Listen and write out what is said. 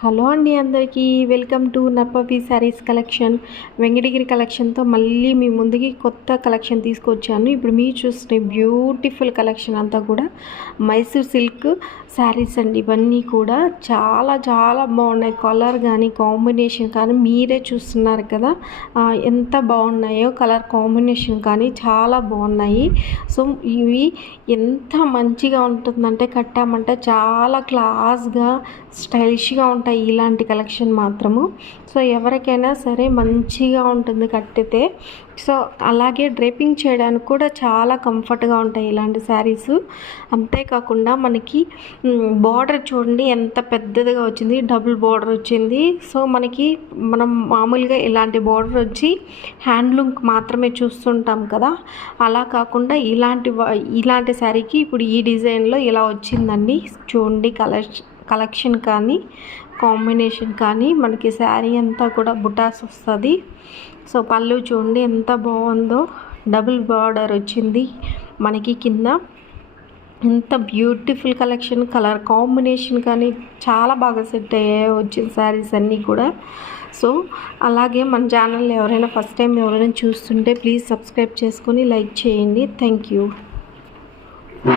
Hello అండి అందరికీ welcome to Narpavi saris collection. Venkatagiri కలెక్షన్తో మళ్ళీ మీ ముందుకి కొత్త కలెక్షన్ తీసుకొచ్చాను. ఇప్పుడు మీరు చూస్తున్న బ్యూటిఫుల్ కలెక్షన్ అంతా కూడా మైసూర్ సిల్క్ శారీస్ అండి. ఇవన్నీ కూడా చాలా చాలా బాగున్నాయి. కలర్ కానీ కాంబినేషన్ కానీ మీరే చూస్తున్నారు కదా ఎంత బాగున్నాయో. కలర్ కాంబినేషన్ కానీ చాలా బాగున్నాయి. సో ఇవి ఎంత మంచిగా ఉంటుందంటే కట్టామంటే చాలా క్లాస్గా స్టైలిష్గా ఉంటాయి ఇలాంటి కలెక్షన్ మాత్రము. సో ఎవరికైనా సరే మంచిగా ఉంటుంది కట్టితే. సో అలాగే డ్రేపింగ్ చేయడానికి కూడా చాలా కంఫర్ట్గా ఉంటాయి ఇలాంటి శారీస్. అంతేకాకుండా మనకి బార్డర్ చూడండి ఎంత పెద్దదిగా వచ్చింది, డబుల్ బార్డర్ వచ్చింది. సో మనం మామూలుగా ఇలాంటి బార్డర్ వచ్చి హ్యాండ్లూమ్ మాత్రమే చూస్తుంటాం కదా, అలా కాకుండా ఇలాంటి శారీకి ఇప్పుడు ఈ డిజైన్లో ఇలా వచ్చిందండి. చూడండి కలెక్షన్ కానీ కాంబినేషన్ కానీ మనకి శారీ అంతా కూడా బుటాస్ వస్తుంది. సో పళ్ళు చూడండి ఎంత బాగుందో, డబుల్ బార్డర్ వచ్చింది మనకి కింద. ఎంత బ్యూటిఫుల్ కలెక్షన్, కలర్ కాంబినేషన్ కానీ చాలా బాగా సెట్ అయ్యాయి వచ్చిన శారీస్ అన్నీ కూడా. సో అలాగే మన ఛానల్ ఎవరైనా ఫస్ట్ టైం చూస్తుంటే ప్లీజ్ సబ్స్క్రైబ్ చేసుకొని లైక్ చేయండి. Thank you.